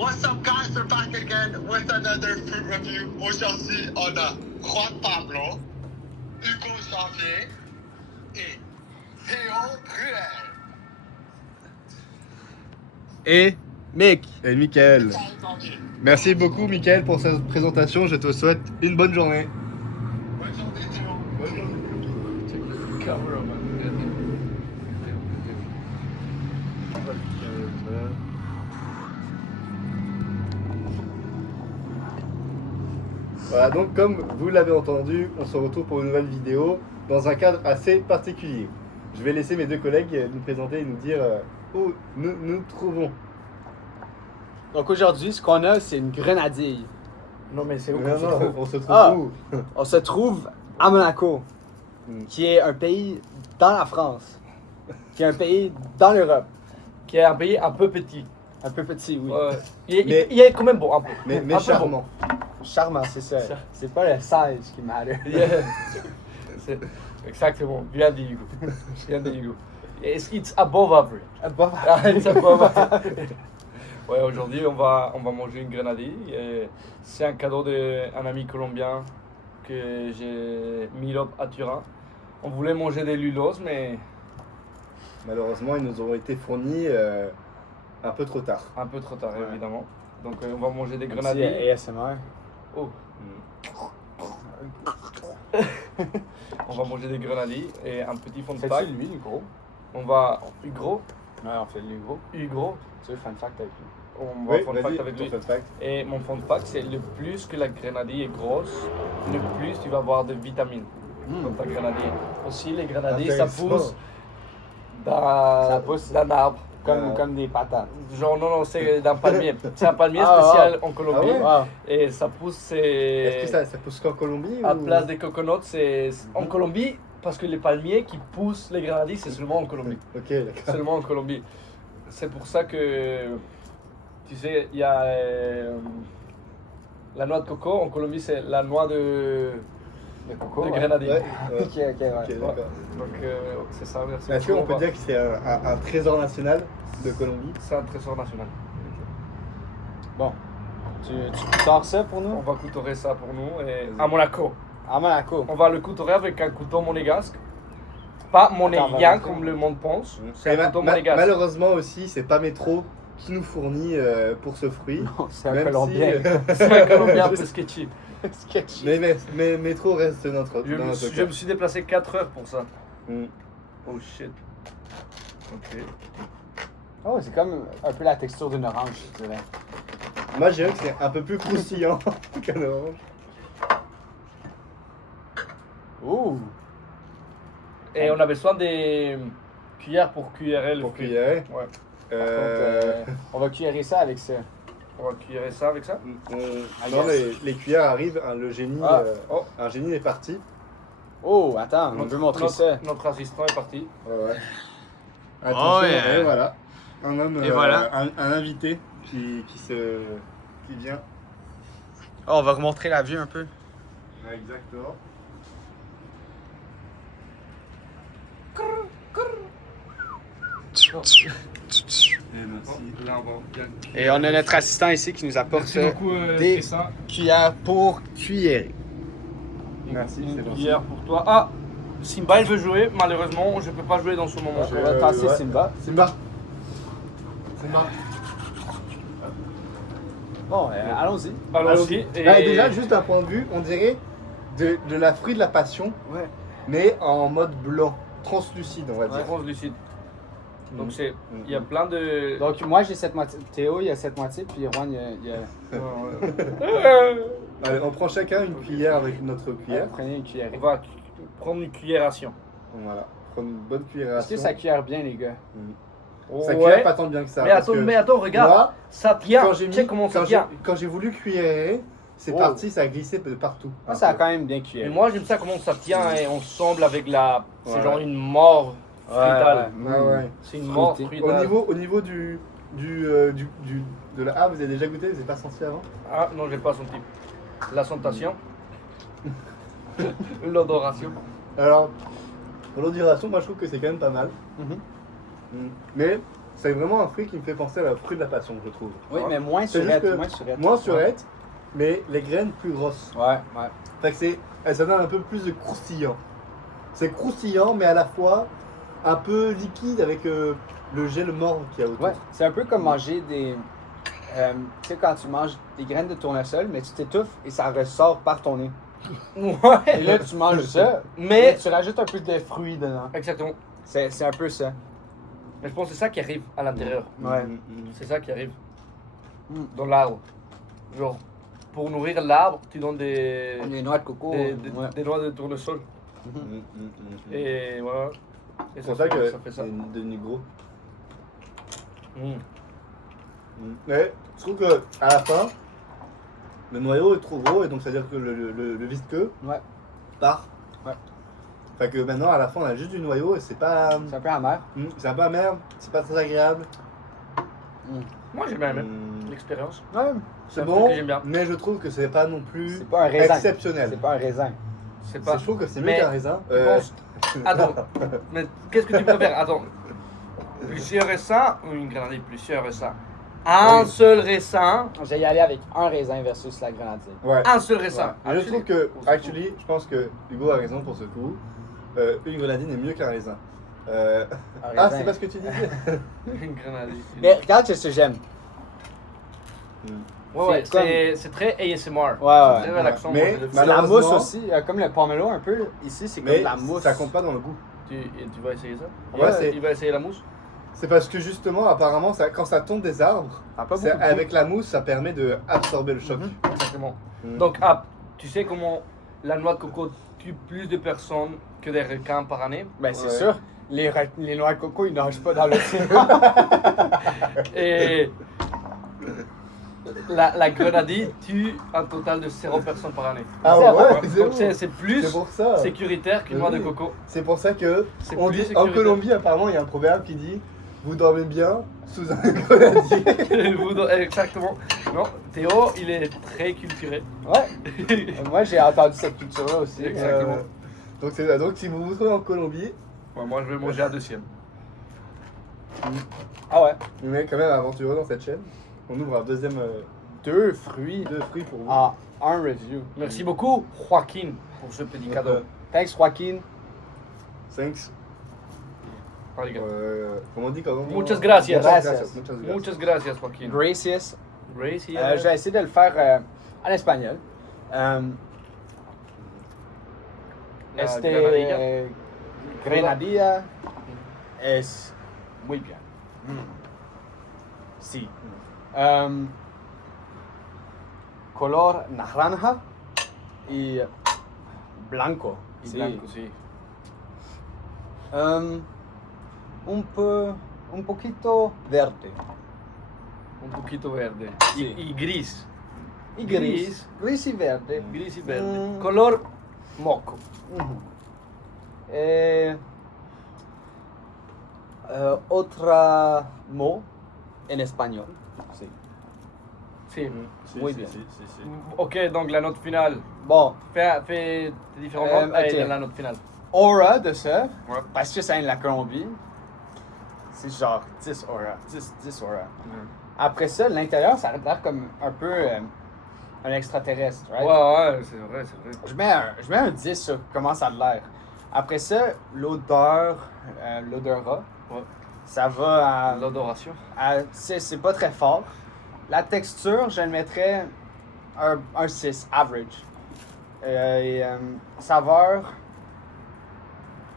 What's up, guys? We're back again with another food review. Aujourd'hui, on a Juan Pablo, Hugo Janvier et Théo Ruel. Et Mick. Et Mickaël. Merci beaucoup Mickaël pour cette présentation, je te souhaite une bonne journée. Bonne journée, Théo. Bonne journée. Voilà, donc comme vous l'avez entendu, on se retrouve pour une nouvelle vidéo dans un cadre assez particulier. Je vais laisser mes deux collègues nous présenter et nous dire où nous nous trouvons. Donc aujourd'hui, ce qu'on a, c'est une grenadille. Non, mais c'est où Non, qu'on se non, trouve? on se trouve Ah. où? On se trouve à Monaco, Mm. qui est un pays dans la France, qui est un pays dans l'Europe. Qui est un pays un peu petit. Un peu petit, oui. Mais- Il est quand même bon, un peu. Mais Un peu charmant. Charmant, c'est ça. Ça. C'est pas le size qui matter. bon. Yeah. C'est exactement. Bien dit, Hugo. Bien dit, Hugo. It's above average. It's above average. Ouais, aujourd'hui, on va manger une grenadille. Et c'est un cadeau d'un ami colombien que j'ai mis up à Turin. On voulait manger des lulos, mais Malheureusement, ils nous ont été fournis un peu trop tard. un peu trop tard, Ouais. évidemment. Donc, on va manger des Merci, grenadilles. ASMR. Oh. On va manger des grenadilles et un petit fond de pack. Fais-tu lui, le gros? On va. Hugo. Ouais, on fait le gros. Hugo. Tu veux fun fact avec lui? On va Oui, fond de vas-y, pack avec ton lui. fun fact. Et mon fond de pack, c'est le plus que la grenadille est grosse, le plus tu vas avoir de vitamines dans ta grenadille. Aussi, les grenadilles, ça Intéressant. pousse Ça pousse. d'un arbre. Comme des patates. Genre, non, c'est d'un palmier. C'est un palmier Ah, spécial en Colombie. Ah ouais? Wow. Et ça pousse, Est-ce que c'est. ça pousse qu'en Colombie À ou... place des coconuts, c'est en Colombie, parce que les palmiers qui poussent les grenadilles, c'est seulement en Colombie. Ok, d'accord. Seulement en Colombie. C'est pour ça que, tu sais, il y a la noix de coco. En Colombie, c'est la noix de coco. de ouais. grenadille. Ouais, ouais. Ok, ouais. Ok, d'accord. Donc, c'est ça. Merci Est-ce qu'on beaucoup. peut dire que c'est un trésor national de Colombie? C'est un trésor national. Bon. Tu sors ça pour On nous? va couturer ça pour nous et Vas-y. à Monaco. À Monaco. On va le couturer avec un couteau monégasque. Pas monégasque Attends, comme le monde pense. Et C'est un couteau monégasque. malheureusement aussi, c'est pas Métro qui nous fournit pour ce fruit. Non, c'est un Même Colombien. si, C'est un Colombien un peu sketchy. Sketchy. mais Métro reste notre Je me cœur. suis déplacé 4 heures pour ça. Mm. Oh shit. Ok. Oh, c'est comme un peu la texture d'une orange, je dirais. Moi, je dirais que c'est un peu plus croustillant qu'un orange. Ouh! Et on a besoin des cuillères pour cuillère le Pour fruit. cuillère. Ouais. Par contre, on va cuillère ça avec ça. On va cuillère ça avec ça. Non, les cuillères arrivent, hein, le génie, Ah. Oh. un génie est parti. Oh, attends, on veut montrer ça. Notre assistant est parti. Ouais. Attention, Oh, yeah. et voilà. Un homme, Et voilà. un invité qui vient. Oh, on va remontrer la vue un peu. Ouais, exactement. Et merci. Là, on va bien. Et on a notre assistant ici qui nous apporte Merci beaucoup, des Tessa. cuillères pour cuillère. Merci, Une c'est gentil. cuillère pour toi. Ah, Simba, il veut jouer. Malheureusement, je peux pas jouer dans ce moment. On va passer ouais. Simba. Simba. Simba. Bon, allons-y. Allons-y. Et... Ah, et déjà, juste d'un point de vue, on dirait de la fruit de la passion, Ouais. mais en mode blanc, translucide, on va c'est dire. translucide. Donc Mm. c'est, il y a plein de. Donc, moi, j'ai cette moitié. Théo, il a cette moitié, puis Juan, il y a... Allez, on prend chacun une cuillère avec notre cuillère. Prenez une cuillère. On va prendre une cuillère-ration. Voilà, prendre une bonne cuillère. Est-ce que ça cuillère bien, les gars? Ça cuillère pas tant bien que ça. Mais parce attends, que regarde. moi, Ça tient. quand j'ai Tu sais mis- comment ça quand j'ai- tient. quand j'ai voulu cuillère, c'est Oh. parti, ça a glissé de partout. Ah, Un ça a peu. quand même bien Mais cuillère. moi, j'aime ça comment ça tient et ensemble avec la. C'est Ouais. genre une mort fruitale. Ah ouais. C'est une mort Fruité. fruitale. Au niveau de la... Ah, vous avez déjà goûté, vous n'avez pas senti avant? Ah non, j'ai pas senti. La sensation. L'odoration. Alors, pour l'odoration, moi je trouve que c'est quand même pas mal. Mhm. Mais c'est vraiment un fruit qui me fait penser à la fruit de la passion, je trouve. Oui, mais moins C'est juste surette. que Moins surette. Moins surette, mais les graines plus grosses. Ouais, ouais. Fait que ça donne un peu plus de croustillant. C'est croustillant, mais à la fois un peu liquide avec le gel mort qu'il y a autour. Ouais, c'est un peu comme manger des. Tu sais, quand tu manges des graines de tournesol, mais tu t'étouffes et ça ressort par ton nez. Et Ouais. là, tu manges ça, Mais- mais tu rajoutes un peu de fruits dedans. Exactement. C'est un peu ça. Mais je pense que c'est ça qui arrive à l'intérieur. Ouais. C'est ça qui arrive Mm. dans l'arbre. Genre, pour nourrir l'arbre, tu donnes des, Les noix de coco. des, ouais. des noix de tournesol. Mhm. Et voilà. Et C'est pour ça que ça fait ça. c'est devenu gros. Mm. Mais je trouve que à la fin, le noyau est trop gros et donc ça veut dire que le vide-queue Ouais. part. Ouais. Fait que maintenant à la fin on a juste du noyau et c'est pas. C'est un peu amer. C'est un peu amer, c'est pas très agréable. Moi, j'ai bien aimé Mm. l'expérience. Ouais. C'est un bon, truc que j'aime bien. mais je trouve que c'est pas non plus C'est pas un raisin. exceptionnel. C'est pas un raisin. C'est pas. Je trouve que c'est mieux Mais- qu'un raisin. Tu penses- Attends, mais qu'est-ce que tu préfères? Attends, plusieurs raisins ou une grenadille? Plusieurs raisins. Un Oui. seul raisin. Je vais y aller avec un raisin versus la grenadine. Ouais. Un seul raisin. Mais je trouve que, On s'en fout. je pense que Hugo a raison pour ce coup. Une grenadine est mieux qu'un raisin. Un Ah, raisin. c'est pas ce que tu disais. Une grenadille. Mais regarde ce que j'aime. Ouais, ouais, c'est comme- c'est très ASMR. Ouais, C'est ouais. très relaxant. Mais- moi, je le fais. C'est la Malheureusement- mousse aussi, comme le pomelo un peu. Ici, c'est comme Mais la mousse. ça compte pas dans le goût. Tu vas essayer ça? Ouais, c'est- Il va essayer la mousse? C'est parce que justement, apparemment, quand ça tombe des arbres, Ah, pas c'est- beaucoup de avec la mousse, ça permet de absorber le choc. Mhm. Exactement. Mm. Donc, tu sais comment la noix de coco tue plus de personnes que des requins par année? Ben, c'est Ouais. sûr. Les noix de coco, ils nagent pas dans l'océan. Et la grenadille tue un total de 0 personnes par année. Ah C'est ouais, vrai. c'est Donc bon. c'est plus C'est pour ça. sécuritaire qu'une Mais noix de oui. coco. C'est pour ça que C'est on plus dit, en sécuritaire. Colombie, apparemment, il y a un proverbe qui dit vous dormez bien sous un grenadier. Exactement. Non, Théo, il est très culturé. Ouais. Moi, j'ai entendu cette culture-là aussi. Exactement. Donc si vous vous trouvez en Colombie, Ouais, moi, je vais manger un deuxième. Ah ouais. on est quand même aventureux dans cette chaîne. On ouvre un deuxième 2 fruits deux fruits pour vous. en un review. Merci beaucoup, Joaquin, pour ce petit cadeau. Thanks, Joaquin. Thanks. Allez, gars. Comment on dit comment Muchas gracias. Muchas Gracias. Muchas gracias. Muchas gracias, Joaquin. Gracias. Gracias. Je vais essayer de le faire en espagnol. La Este granadilla. grenadilla es muy bien. Sí. Color naranja y blanco. Y Sí. blanco, sí. Un poquito verde. Un poquito verde. Sí. Y gris. Y Gris. gris. Gris y verde. Gris y verde. Mm. Color moco. Ujú. Otra mo en español. Sí. Sí. Muy bien. Ok, donc la note finale. Bon, Fais tes différentes notes ok. et la note finale. aura de ça, Ouais. parce que ça vient de la Colombie, c'est genre 10 aura. 10 aura. Après ça, l'intérieur, ça a l'air comme un peu un extraterrestre, right? Ouais, ouais, c'est vrai, c'est vrai. Je mets un 10 sur comment ça a l'air. Après ça, l'odorat, Ouais. ça va L'odoration. c'est pas très fort. La texture, je le mettrais un 6, average. Saveur,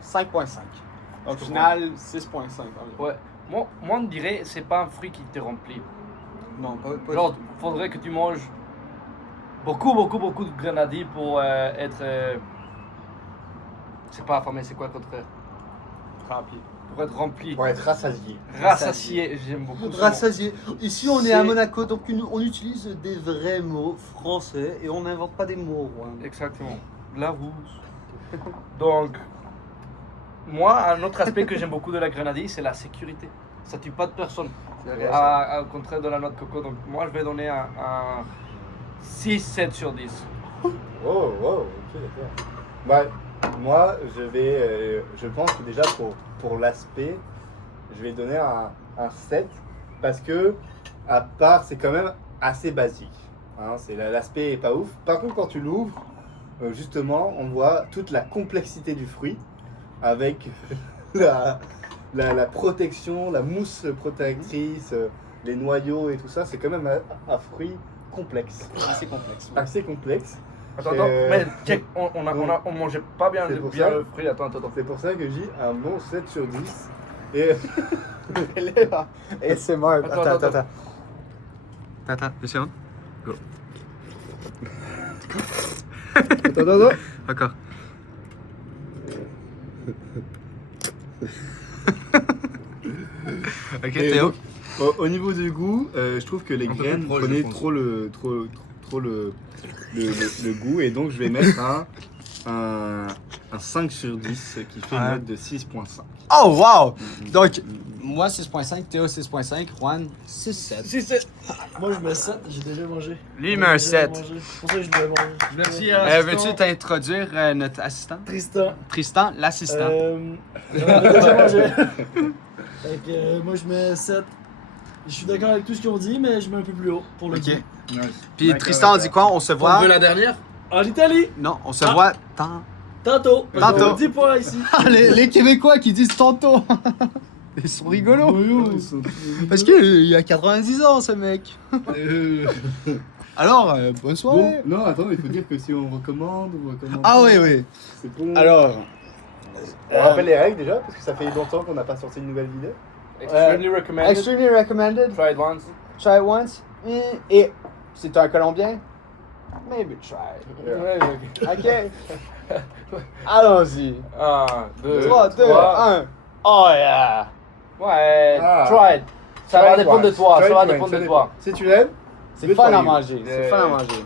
5.5. Au Je final, 6.5. environ. Ouais. Moi, on dirait c'est pas un fruit qui te remplit. Non, pas Genre, faudrait que tu manges beaucoup de grenadilles pour être. C'est pas affamé, c'est quoi le contraire? rempli. Pour être rempli. Pour être rassasié. Rassasié, j'aime beaucoup. ce mot. Rassasié. Ici, on est C'est- à Monaco, donc on utilise des vrais mots français et on n'invente pas des mots. Ouais. Exactement. La rousse. Donc, moi, un autre aspect que j'aime beaucoup de la grenadille, c'est la sécurité. Ça tue pas de personne. Au contraire de la noix de coco. Donc, moi, je vais donner un 6-7 sur 10. Oh, ok, d'accord. Bah, moi, je pense que déjà pour l'aspect, je vais donner un 7 parce que, à part, c'est quand même assez basique. Hein, l'aspect est pas ouf. Par contre, quand tu l'ouvres, justement, on voit toute la complexité du fruit avec la protection, la mousse protectrice, les noyaux et tout ça. C'est quand même un fruit complexe. Assez complexe. Assez complexe. Attends, mais check, on mangeait pas bien, C'est pour bien ça. le fruit. Attends. C'est pour ça que j'ai un bon 7 sur 10. Et Et c'est mort. Attends. Attends, une seconde. Go. attends. Encore. Ok, Et Théo. donc, au niveau du goût, je trouve que les Un peu graines plus proche, prenaient je pense. trop le goût. Et donc, je vais mettre un 5 sur 10 qui fait une Ouais. note de 6.5. Oh, wow! Donc, moi 6.5, Théo 6.5, Juan 6.7. Moi, je mets 7, j'ai déjà mangé. Lui, il met un 7. C'est pour ça que je dois manger. Merci. Veux-tu t'introduire notre assistant? Tristan. Tristan, l'assistant. J'en ai déjà mangé. Fait que, moi, je mets 7. Je suis d'accord avec tout ce qu'ils ont dit, mais je mets un peu plus haut pour le Ok. goût. Puis Tristan, on dit quoi? On se voit? On veut la dernière? En Italie, Non, on se Ah. voit tantôt. Tantôt. On le dit pas ici. les Québécois qui disent tantôt. Ils sont rigolos. Parce qu'il a 90 ans, ce mec. Alors, bonne Bon, soirée. non, attends, il faut dire que si on recommande, Ah oui. c'est bon. Alors, On rappelle les règles déjà, parce que ça fait longtemps qu'on n'a pas sorti une nouvelle vidéo. Extremely recommended. extremely recommended. Try it once. Try it once. Et c'est un Colombien? Maybe try. Ouais, ok. Ok. Allons-y. 1, 2, 3, 2, 1. Oh yeah. Ouais, Ah. try it. Ça va Try it dépendre de once. toi, Try ça va it once, dépendre ça de dépend. toi. Si tu l'aimes, C'est good fun for à you. manger. C'est fun à manger.